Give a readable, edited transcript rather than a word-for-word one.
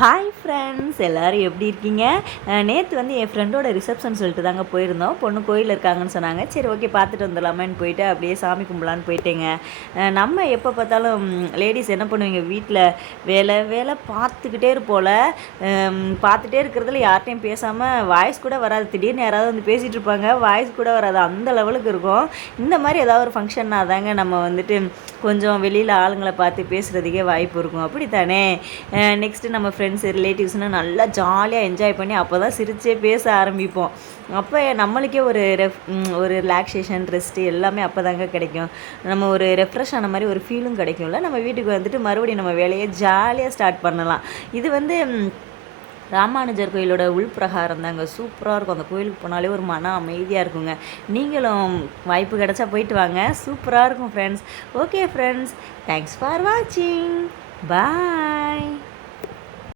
Hi friends, எல்லோரும் எப்படி இருக்கீங்க? நேற்று வந்து என் ஃப்ரெண்டோட ரிசப்ஷன் சொல்லிட்டு தாங்க போயிருந்தோம். பொண்ணு கோயிலில் இருக்காங்கன்னு சொன்னாங்க. சரி, ஓகே, பார்த்துட்டு வந்துடலாமேன்னு போயிட்டு அப்படியே சாமி கும்பலான்னு போயிட்டேங்க. நம்ம எப்போ பார்த்தாலும் லேடிஸ் என்ன பண்ணுவீங்க, வீட்டில் வேலை வேலை பார்த்துக்கிட்டே இருப்போல. பார்த்துட்டே இருக்கிறதுல யார்கிட்டையும் பேசாமல் வாய்ஸ் கூட வராது. திடீர்னு யாராவது வந்து பேசிகிட்டு இருப்பாங்க, வாய்ஸ் கூட வராது. அந்த லெவலுக்கு இருக்கும். இந்த மாதிரி ஏதாவது ஒரு ஃபங்க்ஷன்னா தாங்க நம்ம வந்துட்டு கொஞ்சம் வெளியில் ஆளுங்களை பார்த்து பேசுகிறதுக்கே வாய்ப்பு இருக்கும். அப்படித்தானே? நெக்ஸ்ட்டு நம்ம ஃப்ரெண்ட்ஸு ரிலேட்டிவ்ஸ்னால் நல்லா ஜாலியாக என்ஜாய் பண்ணி அப்போ தான் சிரிச்சே பேச ஆரம்பிப்போம். அப்போ நம்மளுக்கே ஒரு ரிலாக்ஸேஷன், ரெஸ்ட்டு எல்லாமே அப்போ தாங்க கிடைக்கும். நம்ம ஒரு ரெஃப்ரெஷ் ஆன மாதிரி ஒரு ஃபீலும் கிடைக்கும்ல. நம்ம வீட்டுக்கு வந்துட்டு மறுபடியும் நம்ம வேலையை ஜாலியாக ஸ்டார்ட் பண்ணலாம். இது வந்து ராமானுஜர் கோயிலோட உள்பிரகாரம் தாங்க. சூப்பராக இருக்கும். அந்த கோயிலுக்கு போனாலே ஒரு மன அமைதியாக இருக்குங்க. நீங்களும் வாய்ப்பு கிடச்சா போயிட்டு வாங்க. சூப்பராக இருக்கும் friends. Okay friends, thanks for வாட்சிங். பாய்.